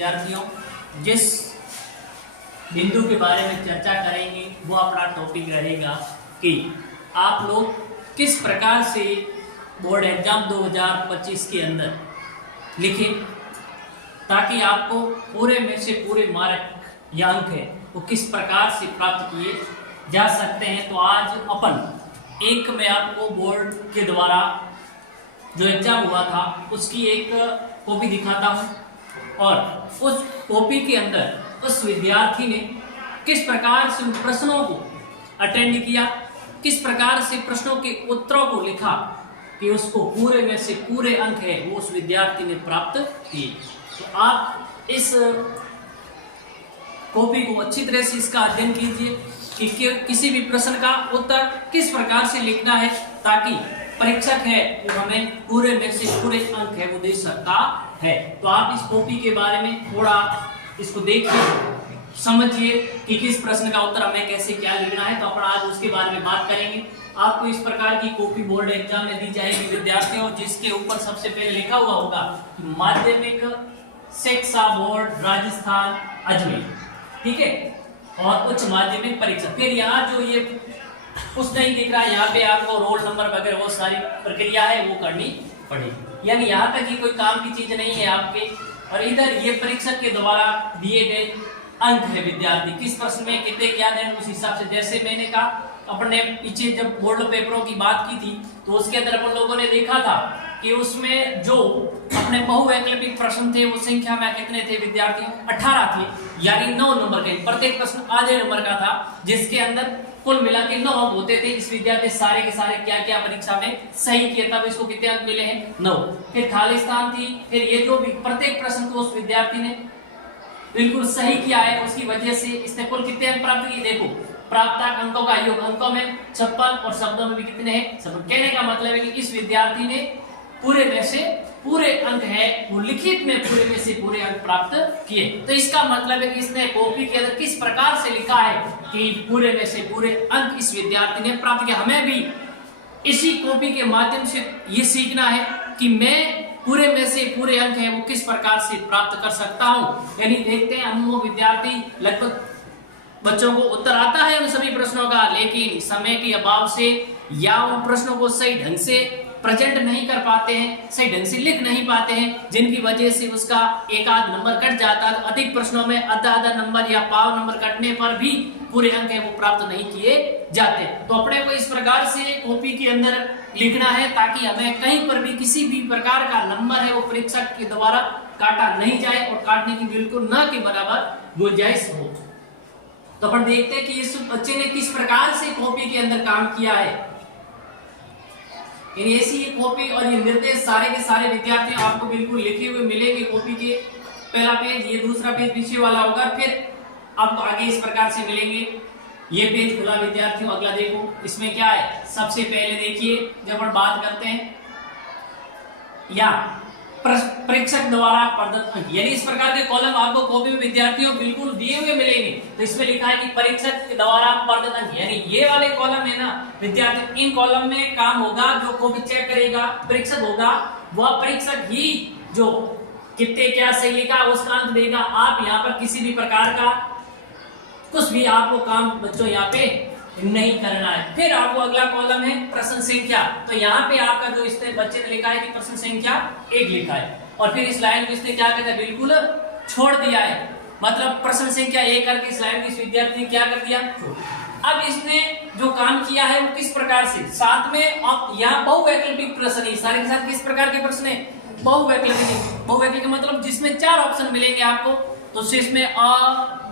विद्यार्थियों, जिस बिंदु के बारे में चर्चा करेंगे वो अपना टॉपिक रहेगा कि आप लोग किस प्रकार से बोर्ड एग्जाम 2025 के अंदर लिखें ताकि आपको पूरे में से पूरे मार्क या अंक है वो किस प्रकार से प्राप्त किए जा सकते हैं। तो आज अपन एक में आपको बोर्ड के द्वारा जो एग्जाम हुआ था उसकी एक कॉपी दिखाता हूँ और उस कॉपी के अंदर उस विद्यार्थी ने किस प्रकार से उन प्रश्नों को अटेंड किया, किस प्रकार से प्रश्नों के उत्तरों को लिखा कि उसको पूरे में से पूरे अंक है वो उस विद्यार्थी ने प्राप्त किए। तो आप इस कॉपी को अच्छी तरह से इसका अध्ययन कीजिए कि किसी भी प्रश्न का उत्तर किस प्रकार से लिखना है ताकि परीक्षक है वो हमें पूरे में से पूरे अंक है वो दे सकता है। तो आप इस कॉपी के बारे में थोड़ा इसको देखिए, समझिए कि किस प्रश्न का उत्तर हमें कैसे क्या लिखना है। तो अपन आज उसके बारे में बात करेंगे। आपको इस प्रकार की कॉपी बोर्ड एग्जाम में दी जाएगी विद्यार्थियों, जिसके ऊपर सबसे पहले लिखा हुआ होगा कि माध्यमिक शिक्षा बोर्ड राजस्थान अजमेर, ठीक है, और उच्च माध्यमिक परीक्षा। फिर यहाँ जो ये कुछ नहीं दिख रहा है, यहाँ पे आपको रोल नंबर वगैरह वो सारी प्रक्रिया है वो करनी पड़ेगी। यानी यहाँ तक ये कोई काम की चीज नहीं है आपके। और इधर ये परीक्षक के द्वारा दिए गए अंक है विद्यार्थी किस प्रश्न में कितने क्या दें उस हिसाब से। जैसे मैंने कहा अपने पीछे जब बोर्ड पेपरों की बात की थी तो उसके अंदर अपन लोगों ने देखा था कि उसमें जो अपने बहुवैकल्पिक प्रश्न थे वो संख्या में कितने थे विद्यार्थियों, 18 थे, यानी 9 नंबर के। प्रत्येक प्रश्न आधे नंबर का था, जिसके अंदर कुल मिला के 9 अंक होते थे। इस विद्यार्थी सारे के सारे क्या क्या परीक्षा में सही किए, तब इसको कितने अंक मिले हैं, 9। फिर खालिस्तान थी, फिर ये जो भी प्रत्येक प्रश्न को उस विद्यार्थी ने बिल्कुल सही किया है, उसकी वजह से इसने कुल कितने अंक प्राप्त किए। देखो प्राप्त अंकों का योग, अंकों में 56 और शब्दों में भी कितने हैं, सब। कहने का मतलब है कि इस विद्यार्थी ने पूरे में से पूरे अंक है वो लिखित में पूरे में से पूरे अंक प्राप्त किए। तो इसका मतलब है कि इसने कॉपी के अंदर किस प्रकार से लिखा है कि पूरे में से पूरे अंक इस विद्यार्थी ने प्राप्त किया। हमें भी इसी कॉपी के माध्यम से ये सीखना है कि मैं पूरे में से पूरे अंक है वो किस प्रकार से प्राप्त कर सकता हूँ। यानी देखते हैं हम वो विद्यार्थी लगभग बच्चों को उत्तर आता है उन सभी प्रश्नों का, लेकिन समय के अभाव से या उन प्रश्नों को सही ढंग से प्रेजेंट नहीं कर पाते हैं, सही ढंग से लिख नहीं पाते हैं, जिनकी वजह से उसका एक आध नंबर कट जाता है। अधिक प्रश्नों में आधा नंबर या पाव नंबर कटने पर भी पूरे अंक है वो प्राप्त नहीं किए जाते। तो अपने को इस प्रकार से कॉपी के अंदर लिखना है ताकि हमें कहीं पर भी किसी भी प्रकार का नंबर है वो परीक्षक के द्वारा काटा नहीं जाए और काटने की बिल्कुल न के बराबर गुंजाइश हो। तो अपन देखते हैं कि इस बच्चे ने किस प्रकार से कॉपी के अंदर काम किया है। ऐसी कॉपी और ये निर्देश सारे के सारे विद्यार्थी आपको बिल्कुल लिखे हुए मिलेंगे कॉपी के। पहला पेज, ये दूसरा पेज पीछे वाला होगा, फिर आपको आगे इस प्रकार से मिलेंगे। ये पेज खुला विद्यार्थियों, अगला देखो इसमें क्या है। सबसे पहले देखिए जब हम बात करते हैं या परीक्षक द्वारा प्रदत्त अंक, यानी इस प्रकार के कॉलम आपको कॉपी में विद्यार्थियों बिल्कुल दिए हुए मिलेंगे। तो इसमें लिखा है कि परीक्षक के द्वारा प्रदत्त अंक, यानी ये वाले कॉलम है ना विद्यार्थी, इन कॉलम में काम होगा जो कॉपी चेक करेगा परीक्षक होगा, वह परीक्षक ही जो कितने क्या सही लिखा उसका अंक देगा। आप यहाँ पर किसी भी प्रकार का कुछ भी आपको काम बच्चों यहाँ पे नहीं करना है। फिर आपको अगला कॉलम है प्रश्न संख्या। तो यहाँ पे आपका जो इसने बच्चे ने लिखा है कि प्रश्न संख्या 1 लिखा है, और फिर इस लाइन में इसने क्या किया, बिल्कुल छोड़ दिया है। मतलब प्रश्न संख्या 1 करके इस लाइन में इस विद्यार्थी ने क्या कर दिया, अब इसने जो काम किया है वो किस प्रकार से, साथ में अब यहाँ बहुवैकल्पिक प्रश्न है, सारे के साथ किस प्रकार के प्रश्न है, बहुवैकल्पिक। बहुवैकल्पिक मतलब जिसमें 4 ऑप्शन मिलेंगे आपको। तो इसमें अ,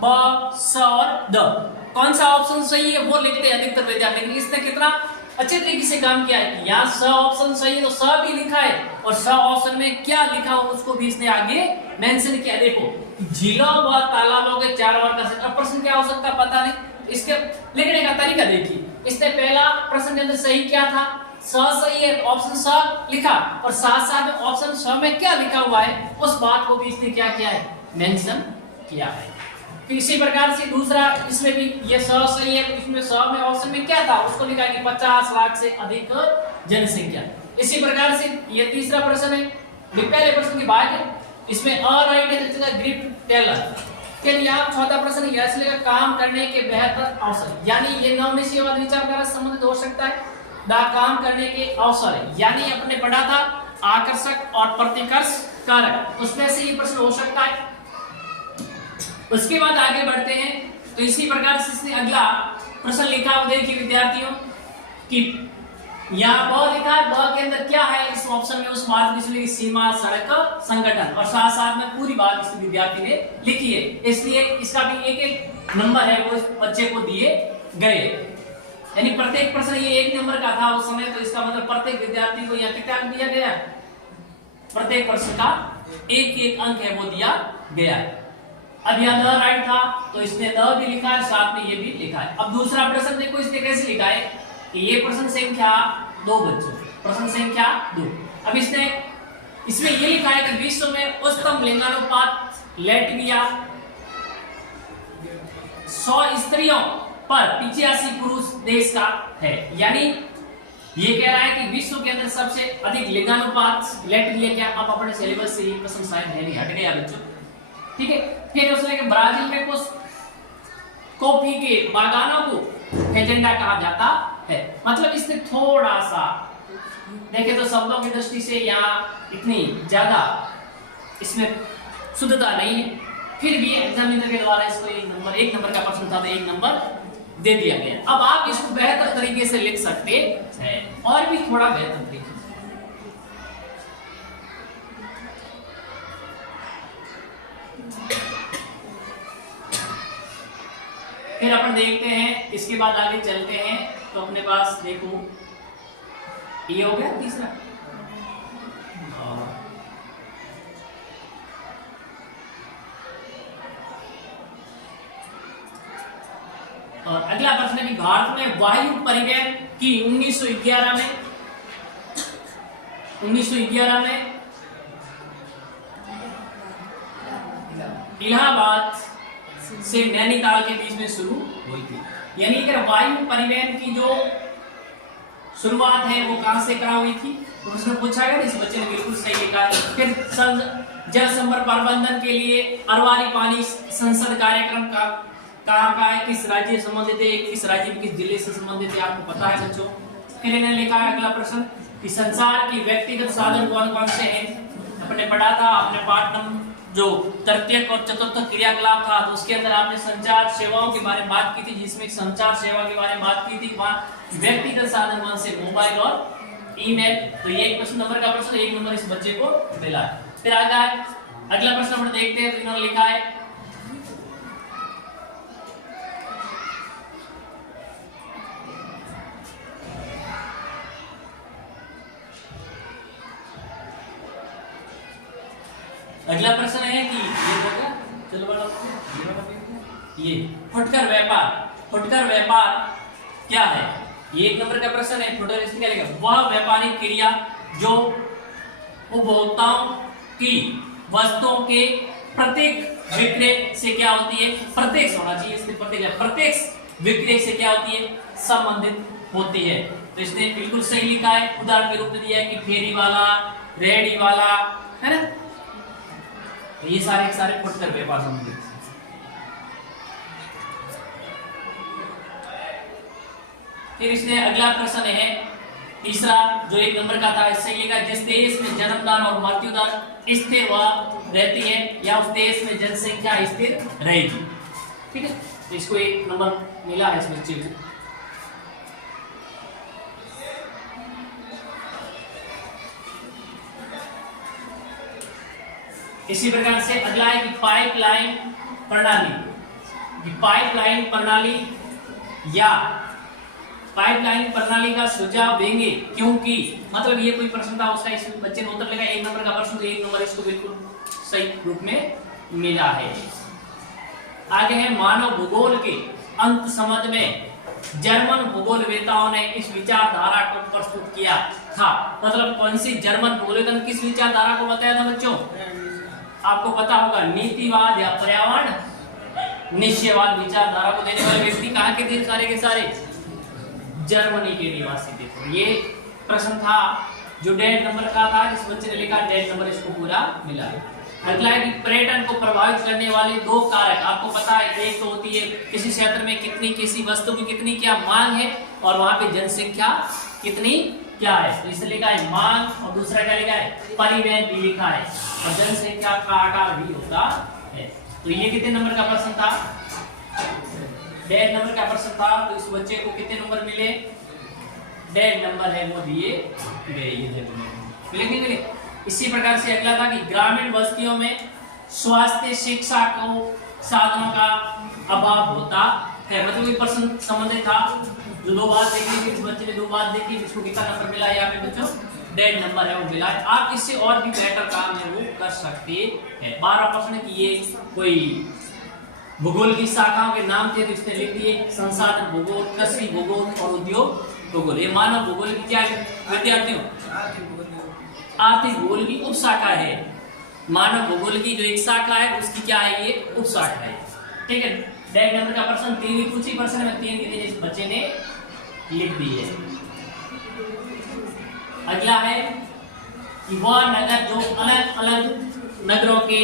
ब, स और द, कौन सा ऑप्शन सही है वो लिखते हैं अधिकतर विद्यार्थी। लेकिन इसने कितना अच्छे तरीके से काम किया है, यहाँ स ऑप्शन सही है तो स भी लिखा है, और स ऑप्शन में क्या लिखा हो उसको भी इसने आगे मेंशन किया। देखो झीलों व तालाबों के 4 वर्ग का सेट। अब प्रश्न क्या हो सकता है पता नहीं, इसके लिखने का तरीका देखिए। इसने पहला प्रश्न के अंदर सही क्या था, स सही है, ऑप्शन स लिखा, और साथ साथ में ऑप्शन स में क्या लिखा हुआ है उस बात को भी इसने क्या किया है, मेंशन किया है। फिर इसी प्रकार से दूसरा, इसमें भी ये 100 सही है, इसमें 100 में ऑप्शन में क्या था उसको लिखा है कि 50 लाख से अधिक जनसंख्या। इसी प्रकार से ये तीसरा प्रश्न है, पहले प्रश्न की बात इसमें राइट है तो ग्रिप टेलर। फिर यहाँ चौथा प्रश्न यह लेगा काम करने के बेहतर अवसर, यानी ये नवनिश्चयवाद विचारधारा से संबंधित हो सकता है। दा काम करने के अवसर यानी अपने पढ़ा था आकर्षक और प्रतिकर्ष कारक, उसमें से ये प्रश्न हो सकता है। उसके बाद आगे बढ़ते हैं तो इसी प्रकार से इसने अगला प्रश्न लिखा हुआ देखिए विद्यार्थियों कि यहाँ ब लिखा है, ब के अंदर क्या है इस ऑप्शन में, उस मार्ग की सीमा सड़क संगठन, और साथ साथ में पूरी बात इस विद्यार्थी ने लिखी है, इसलिए इसका भी एक एक नंबर है वो इस बच्चे को दिए गए। यानी प्रत्येक प्रश्न ये एक नंबर का था उस समय, तो इसका मतलब प्रत्येक विद्यार्थी को यहाँ कितना अंक दिया गया, प्रत्येक प्रश्न का एक एक अंक है वो दिया गया। अब यहाँ द राइट था तो इसने द भी लिखा है, साथ में ये भी लिखा है। अब दूसरा प्रश्न देखो इसने कैसे लिखा है कि ये प्रश्न संख्या 2 बच्चों, प्रश्न संख्या 2। अब इसमें ये लिखा है कि विश्व में उच्चतम लिंगानुपात लैटविया 100 स्त्रियों पर 85 पुरुष देश का है, यानी ये कह रहा है कि विश्व के अंदर सबसे अधिक लिंगानुपात लैटविया, क्या आप अपने सिलेबस से ये प्रश्न शायद है नहीं, हट गया बच्चों, ठीक है। फिर उसने कि ब्राजील में कुछ कॉफी के बागानों को एजेंडा कहा जाता है, मतलब इसने थोड़ा सा देखे तो शब्दों की दृष्टि से यहाँ इतनी ज्यादा इसमें शुद्धता नहीं है, फिर भी एग्जामिनर के द्वारा इसको एक नंबर का प्रश्न था तो 1 नंबर दे दिया गया। अब आप इसको बेहतर तरीके से लिख सकते हैं और भी थोड़ा बेहतर तरीके से। फिर अपन देखते हैं, इसके बाद आगे चलते हैं तो अपने पास देखो ये हो गया तीसरा। और अगला प्रश्न है कि भारत में वायु परिवहन की 1911 में इलाहाबाद से नैनीताल के बीच में शुरू हुई थी, यानी कि वायु परिवहन की जो शुरुआत है वो कहां से करा हुई थी, तो उसने पूछा गया, इस बच्चे ने बिल्कुल सही लिखा। फिर जल संवर्धन प्रबंधन के लिए अरवारी पानी संसद कार्यक्रम का कहाँ का है, किस राज्य से संबंधित है, किस राज्य में किस जिले से संबंधित है, आपको पता है बच्चों। फिर इन्होंने लिखा है अगला प्रश्न कि संसार की व्यक्तिगत साधन कौन कौन से हैं, अपने पढ़ा था अपने पाठ नंबर जो तृतीयक और चतुर्थ क्रियाकलाप था तो उसके अंदर आपने संचार सेवाओं के बारे में बात की थी, जिसमें संचार सेवा के बारे में बात की थी, वहां व्यक्तिगत साधन कौन से, मोबाइल और ईमेल। तो ये 1 प्रश्न नंबर का प्रश्न, 1 नंबर इस बच्चे को मिला है। फिर आगे है अगला प्रश्न हम देखते हैं, तो इन्होंने लिखा है अगला प्रश्न है कि ये होगा, चलो बड़ा ये फुटकर व्यापार, फुटकर व्यापार क्या है, ये 1 नंबर का प्रश्न है। फुटकर इसमें क्या लिखा, वह व्यापारिक क्रिया जो उपभोक्ताओं की वस्तुओं के प्रत्येक विक्रय से क्या होती है, प्रत्यक्ष होना चाहिए, इसमें प्रत्यक्ष विक्रय से क्या होती है, संबंधित होती है। तो इसने बिल्कुल सही लिखा है, उदाहरण के रूप में दिया है कि फेरी वाला, रेहड़ी वाला, है ना, ये सारे फुटकर व्यापार संबंधित। फिर इसने अगला प्रश्न है तीसरा जो 1 नंबर का था, इससे लिखा जिस देश में जन्मदान और मृत्यु दर स्थिर रहती है या उस देश में जनसंख्या स्थिर रहेगी, ठीक है। तो इसको 1 नंबर मिला है इस बच्चे को। इसी प्रकार से अगला है कि पाइपलाइन प्रणाली या पाइपलाइन प्रणाली का सुझाव देंगे क्योंकि, मतलब ये कोई प्रश्न था उसका, इस बच्चे ने उत्तर लिखा 1 नंबर का प्रश्न, तो 1 नंबर इसको बिल्कुल सही रूप में मिला है। आगे है मानव भूगोल के अंत संबंध में जर्मन भूगोलवेताओं ने इस विचारधारा को प्रस्तुत किया था, मतलब कौन सी जर्मन भूगोलवेता किस विचारधारा को बताया था बच्चों, आपको पता होगा नीतिवाद या पर्यावरण निश्चयवाद विचारधारा को देने वाले व्यक्ति कहाँ के थे, सारे के सारे जर्मनी के निवासी थे। तो ये प्रश्न था जो 1.5 नंबर का था, जिस बच्चे ने लिखा 1.5 नंबर इसको पूरा मिला। अगला है कि पर्यटन को प्रभावित करने वाले दो कारक। आपको पता है, एक तो होती है किसी क्षेत्र में कितनी किसी वस्तु की कितनी क्या मांग है और वहां पे जनसंख्या कितनी क्या है, तो इसलिए लिखा है मांग, और दूसरा क्या लिखा है परिवहन भी लिखा है, और जनसंख्या का आकार भी होता है। तो ये कितने नंबर का प्रश्न था, 1.5 नंबर का प्रश्न था। तो इस बच्चे को कितने नंबर मिले, 1.5 नंबर है वो दिए गए, ये मिले। इसी प्रकार से अगला था कि ग्रामीण बस्तियों में स्वास्थ्य शिक्षा को साधनों का अभाव होता है। मतलब ये प्रश्न संबंधित था, जो 2 बात देखी थी, इस बच्चे ने 2 बात देखी, इसको कितना नंबर मिला यहाँ पे बच्चों, 1.5 नंबर है वो मिला है। आप इससे और भी बेहतर काम है वो कर सकते हैं। 12 प्रश्न की ये कोई भूगोल की शाखाओं के नाम थे तो इसने लिख दिए, संसाधन भूगोल, कृषि भूगोल और उद्योग भूगोल। ये मानव भूगोल की क्या है विद्यार्थियों, आर्थिक भूगोल की उप शाखा है। मानव भूगोल की जो एक शाखा है उसकी क्या है, ये उप शाखा है। ठीक है, 1.5 नंबर का प्रश्न 3 कुछ ही प्रश्न में 3 के इस बच्चे ने लिख दी है। अगला है कि वह नगर जो अलग अलग नगरों के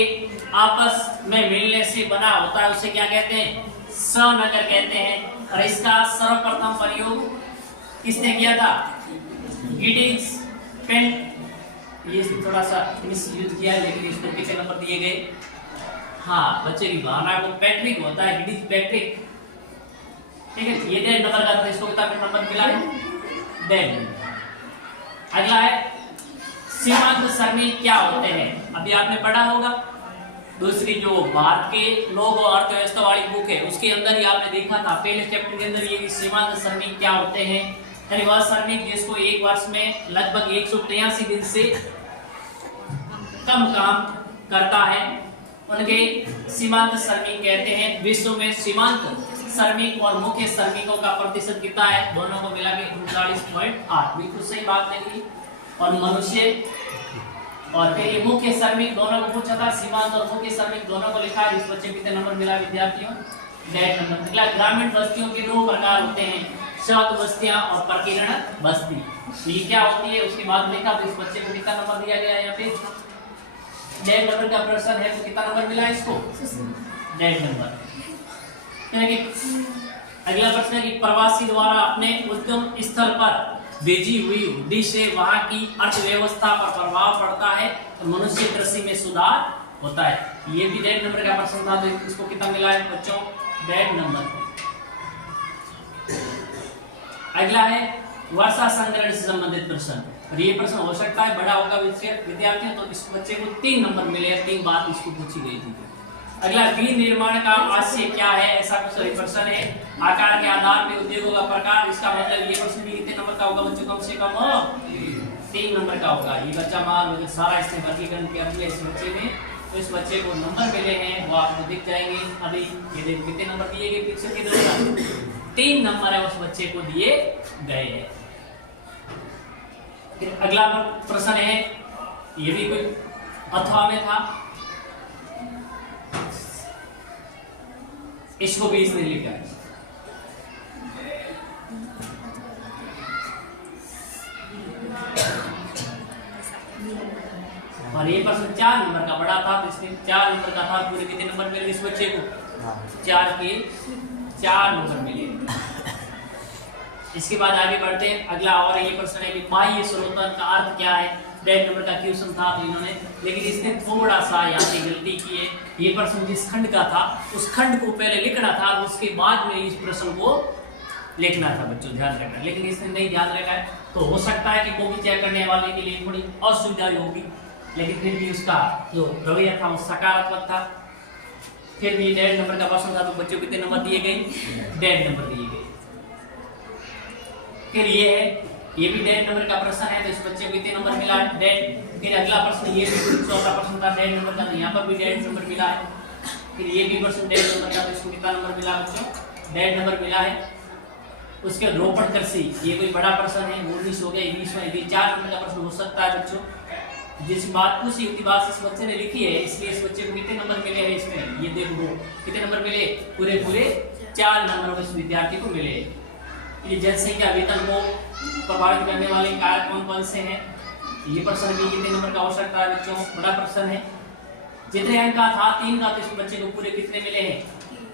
आपस में मिलने से बना होता है उसे क्या कहते हैं, सहनगर कहते हैं। और इसका सर्वप्रथम प्रयोग किसने किया था, गिडिंग्स पेन। ये थोड़ा सा मिसयूज किया है लेकिन इसको कितने नंबर दिए गए, हाँ बच्चे की भावना को पैट्रिक होता है, गिडिंग्स पैट्रिक। ठीक है, ये 1.5 नंबर का था, इसको कितना नंबर मिला है, 1.5 नंबर। अगला है सीमांत श्रमिक क्या होते हैं, अभी आपने पढ़ा होगा, दूसरी जो भारत के लोग और अर्थव्यवस्था वाली बुक है उसके अंदर ही आपने देखा था, पहले चैप्टर के अंदर ये सीमांत श्रमिक क्या होते हैं, यानी वह श्रमिक जिसको एक वर्ष में लगभग 183 दिन से कम काम करता है, उनके सीमांत श्रमिक कहते हैं। विश्व में सीमांत श्रमिक और मुख्य श्रमिकों का प्रतिशत कितना है, दोनों को मिला के 39.8, बिल्कुल सही बात लगी। और मनुष्य और फिर ये मुख्य श्रमिक दोनों को पूछा था, सीमांत और मुख्य श्रमिक दोनों को लिखा है। इस बच्चे कितने नंबर मिला विद्यार्थियों, 1.5 नंबर। अगला ग्रामीण बस्तियों के 2 प्रकार होते हैं, शहर बस्तियां और प्रकीर्ण बस्ती। तो ये क्या होती है उसके बाद देखा, तो इस बच्चे को कितना नंबर दिया गया है यहाँ पे, 1.5 नंबर का प्रश्न है तो कितना नंबर मिला इसको, 1.5 नंबर। अगला प्रश्न है कि प्रवासी द्वारा अपने उद्गम स्थल पर भेजी हुई हुंडी से वहां की अर्थव्यवस्था पर प्रभाव पड़ता है और मनुष्य कृषि में सुधार होता है। ये भी 1.5 नंबर का प्रश्न था, तो इसको कितना मिला है बच्चों, 1.5 नंबर। अगला है वर्षा संग्रहण से संबंधित प्रश्न, और ये प्रश्न हो सकता है बड़ा होगा विद्यार्थियों, तो इस बच्चे को 3 नंबर मिले, 3 बात इसको पूछी गई थी। अगला विनिर्माण का आशय क्या है, ऐसा कुछ प्रश्न है। आकार के आधार पर उद्योगों का प्रकार, इसका मतलब ये प्रश्न भी कितने नंबर का होगा बच्चों, कम से कम 3 नंबर का होगा। ये बच्चा मान सारा इसने वर्गीकरण किया इस बच्चे ने, तो इस बच्चे को नंबर मिले हैं वो आपको दिख जाएंगे। अभी ये देखो कितने नंबर दिए गए पिक्चर के द्वारा, 3 नंबर है उस बच्चे को दिए गए हैं। फिर अगला प्रश्न है, ये भी कोई अथवा में था, इसको भी इसने लिखा है। और ये प्रश्न 4 नंबर का बड़ा था, तो इसमें 4 नंबर का था। पूरे कितने नंबर मिले इस बच्चे को, 4 के 4 नंबर मिले। इसके बाद आगे बढ़ते हैं। अगला और ये प्रश्न है कि बाह्य स्रोतन का अर्थ क्या है, 1.5 नंबर का क्वेश्चन था तो इन्होंने, लेकिन इसने थोड़ा सा यहाँ पे गलती की है। ये प्रश्न जिस खंड का था उस खंड को पहले लिखना था, उसके बाद में इस प्रश्न को लिखना था बच्चों, ध्यान रखना। लेकिन इसने नहीं ध्यान रखा है, तो हो सकता है कि कॉपी चेक करने वाले के लिए थोड़ी असुविधा होगी, लेकिन फिर भी उसका जो रवैया था वो सकारात्मक था। फिर भी 1.5 नंबर का प्रश्न था, तो बच्चों कितने नंबर दिए गए, 1.5 नंबर दिए गए। फिर ये भी 1.5 नंबर का प्रश्न है, तो इस बच्चे को कितने नंबर मिला, 1.5। फिर अगला प्रश्न ये भी चौथा प्रश्न था 1.5 नंबर का, तो यहाँ पर भी 1.5 नंबर मिला है। फिर ये भी प्रश्न 1.5 नंबर का, तो इसको कितना नंबर मिला बच्चों, 1.5 नंबर मिला है। उसके रोपण कृषि, ये कोई बड़ा प्रश्न है, 19 हो गया, 20 में भी 4 नंबर का प्रश्न हो सकता है बच्चों। जिस बात को युक्ति बात इस बच्चे ने लिखी है, इसलिए इस बच्चे को कितने नंबर मिले हैं इसमें, ये देखो कितने नंबर मिले, पूरे 4 नंबर इस विद्यार्थी को मिले। ये जनसंख्या वेतन को प्रभावित करने वाले कारक कौन कौन से हैं, ये प्रश्न भी कितने नंबर का हो सकता है बच्चों, बड़ा प्रश्न है। जितने अंक का था 3 का, तो इस बच्चे को पूरे कितने मिले हैं?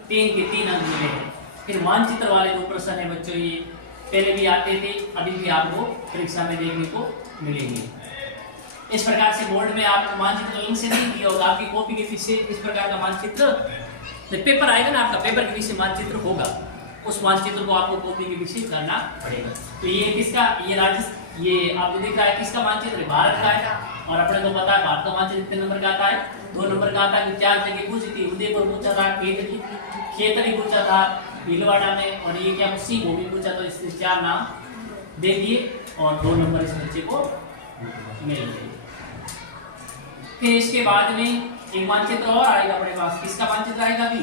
3 के 3 अंक मिले हैं। फिर मानचित्र वाले 2 प्रश्न है बच्चों, ये पहले भी आते थे, अभी भी आपको परीक्षा में देखने को मिलेंगे। इस प्रकार से बोर्ड में आपको मानचित्र लिंक से नहीं दिया होगा, आपकी कॉपी के पीछे इस प्रकार का मानचित्र, जब पेपर आएगा ना आपका, पेपर के पीछे मानचित्र होगा, उस मानचित्र को आपको कॉपी के पीछे करना पड़ेगा। तो ये किसका, ये राजस्थान, ये आपने देखा है किसका मानचित्र? भारत का है। और अपने को पता है भारत का मानचित्र कितने नंबर का आता है? 2 नंबर का आता है। 4 जगह पूछी थी, उदयपुर पूछा था, खेतरी पूछा था भीलवाड़ा में, और ये क्या सिंह वो भी पूछा, तो इसने 4 नाम दे दिए और 2 नंबर इस बच्चे को मिल गए। फिर इसके बाद में एक मानचित्र और आएगा अपने पास, किसका मानचित्र आएगा? अभी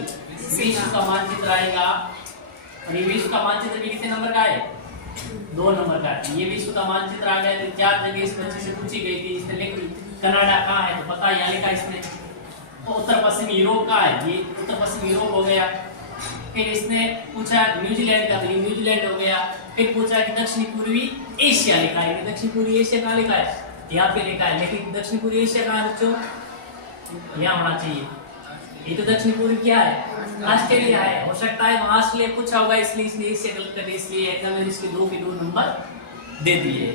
विश्व का मानचित्र आएगा। और ये विश्व का मानचित्र भी कितने नंबर का है? 2 नंबर का है। ये विश्व का मानचित्र आ गया। तो 4 जगह इस बच्चे से पूछी गई थी, इसने लिख ली कनाडा कहाँ है, तो पता यहाँ लिखा इसने। तो उत्तर पश्चिमी यूरोप का है, ये उत्तर पश्चिमी यूरोप हो गया। फिर इसने पूछा न्यूजीलैंड का, तो ये न्यूजीलैंड हो गया। फिर पूछा कि दक्षिणी पूर्वी एशिया लिखा है, दक्षिण पूर्वी एशिया कहाँ लिखा है? यहाँ पे लिखा है, लेकिन दक्षिण पूर्वी एशिया कहाँ है बच्चों? यहाँ होना चाहिए। ये तो दक्षिण पूर्वी क्या है? ऑस्ट्रेलिया है। हो सकता है वहां ऑस्ट्रेलिया पूछा होगा, इसलिए इसने इससे गलत कर दिया, इसलिए एग्जाम में इसके 2 के 2 नंबर दे दिए,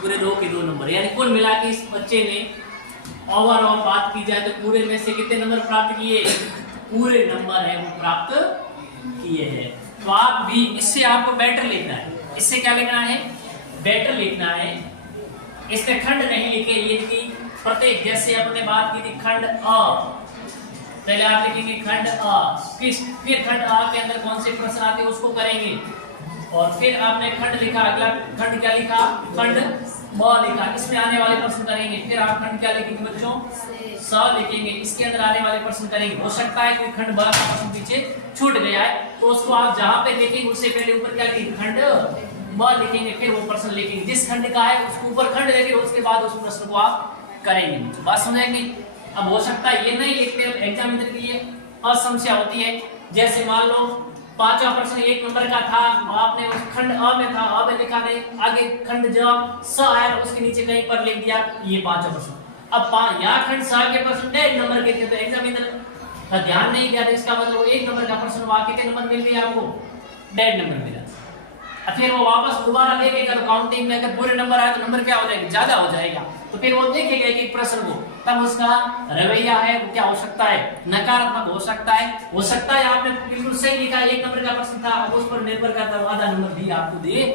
पूरे 2 के 2 नंबर। यानी कुल मिला के इस बच्चे ने ओवरऑल बात की जाए तो पूरे में से कितने नंबर प्राप्त किए? पूरे नंबर है वो प्राप्त किए हैं। तो आप भी इससे आपको बेटर लिखना है। इससे क्या लिखना है? बेटर लिखना है। इसमें खंड नहीं लिखे, ये कि प्रत्येक, जैसे अपने बात की थी खंड अ, पहले आप लिखेंगे खंड अ, फिर खंड अ के अंदर कौन से प्रश्न आते हैं उसको करेंगे, और फिर आपने खंड लिखा, अगला खंड क्या लिखा? खंड ब लिखा, इसमें आने वाले प्रश्न करेंगे। फिर आप खंड क्या लिखेंगे बच्चों? स लिखेंगे, इसके अंदर आने वाले प्रश्न करेंगे। हो सकता है कोई खंड ब का प्रश्न पीछे छूट गया है, तो उसको आप जहां पे देखेंगे उससे पहले ऊपर क्या लिखेंगे? खंड ब लिखेंगे, फिर वो प्रश्न लिखेंगे। जिस खंड का है उसको ऊपर खंड लिखेंगे, उसके बाद उस प्रश्न को आप करेंगे। बात समझेंगे? अब हो सकता है ये नहीं लिखते, एग्जामिनर के लिए असमस्या होती है। जैसे मान लो 5वां प्रश्न 1 नंबर का था, आपने उस खंड अ में था, अ में लिखा नहीं, आगे खंड ज स आया, उसके नीचे कहीं पर लिख दिया ये 5वां प्रश्न। अब यहाँ खंड स के प्रश्न 1.5 नंबर के थे, तो एग्जामिनर का ध्यान नहीं दिया, तो इसका मतलब 1 नंबर का प्रश्न वहां कितने नंबर मिल गया आपको? 1.5 नंबर मिला। फिर वो वापस दोबारा देखेगा, तो काउंटिंग में अगर पूरे नंबर आए तो नंबर क्या हो जाएगा? ज्यादा हो जाएगा। तो फिर वो देखेगा एक प्रश्न को, तब उसका रवैया है वो क्या हो सकता है? नकारात्मक हो सकता है। हो सकता है आपने बिल्कुल सही लिखा, 1 नंबर का प्रश्न था, अब उस पर निर्भर करता है आधा नंबर भी आपको दे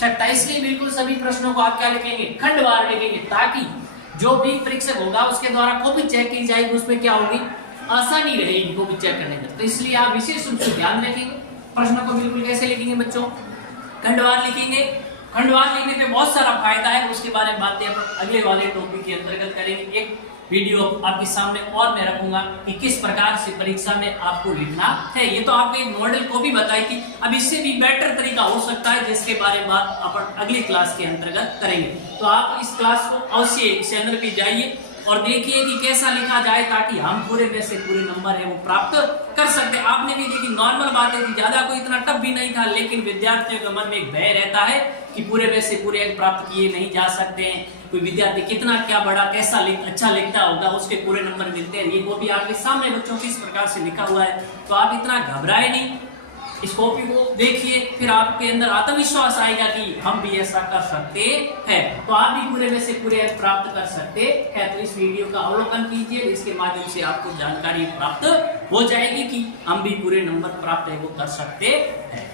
सकता है। इसलिए बिल्कुल सभी प्रश्नों को आप क्या लिखेंगे? खंडवार लिखेंगे, ताकि जो भी परीक्षक होगा उसके द्वारा कॉपी चेक की जाएगी, उसमें क्या होगी? आसानी रहेगी कॉपी चेक करने में। तो इसलिए आप विशेष रूप से ध्यान रखेंगे। प्रश्न को बिल्कुल कैसे लिखेंगे बच्चों? खंडवार लिखेंगे। खंडवार लिखने पे बहुत सारा फायदा है, उसके बारे में बातें अगले वाले टॉपिक के अंतर्गत करेंगे। एक वीडियो आपके सामने और मैं रखूंगा कि किस प्रकार से परीक्षा में आपको लिखना है। ये तो आपको एक मॉडल कॉपी बताई थी, अब इससे भी बेटर तरीका हो सकता है, जिसके बारे में बात अपन अगली क्लास के अंतर्गत करेंगे। तो आप इस क्लास को अवश्य चैनल पे जाइए और देखिए कि कैसा लिखा जाए, ताकि हम पूरे में से पूरे नंबर है वो प्राप्त कर सकते हैं। आपने भी देखी नॉर्मल बातें थी, ज्यादा कोई इतना टफ भी नहीं था, लेकिन विद्यार्थियों के मन में एक भय रहता है कि पूरे में से पूरे अंक प्राप्त किए नहीं जा सकते हैं। कोई विद्यार्थी कितना क्या बड़ा कैसा अच्छा लिखता होगा, उसके पूरे नंबर मिलते हैं। ये कॉपी आपके सामने बच्चों किस प्रकार से लिखा हुआ है, तो आप इतना घबराए नहीं, इस कॉपी को देखिए, फिर आपके अंदर आत्मविश्वास आएगा कि हम भी ऐसा कर सकते हैं, तो आप भी पूरे में से पूरे अंक प्राप्त कर सकते हैं। तो इस वीडियो का अवलोकन कीजिए, इसके माध्यम से आपको जानकारी प्राप्त हो जाएगी कि हम भी पूरे नंबर प्राप्त है वो कर सकते हैं।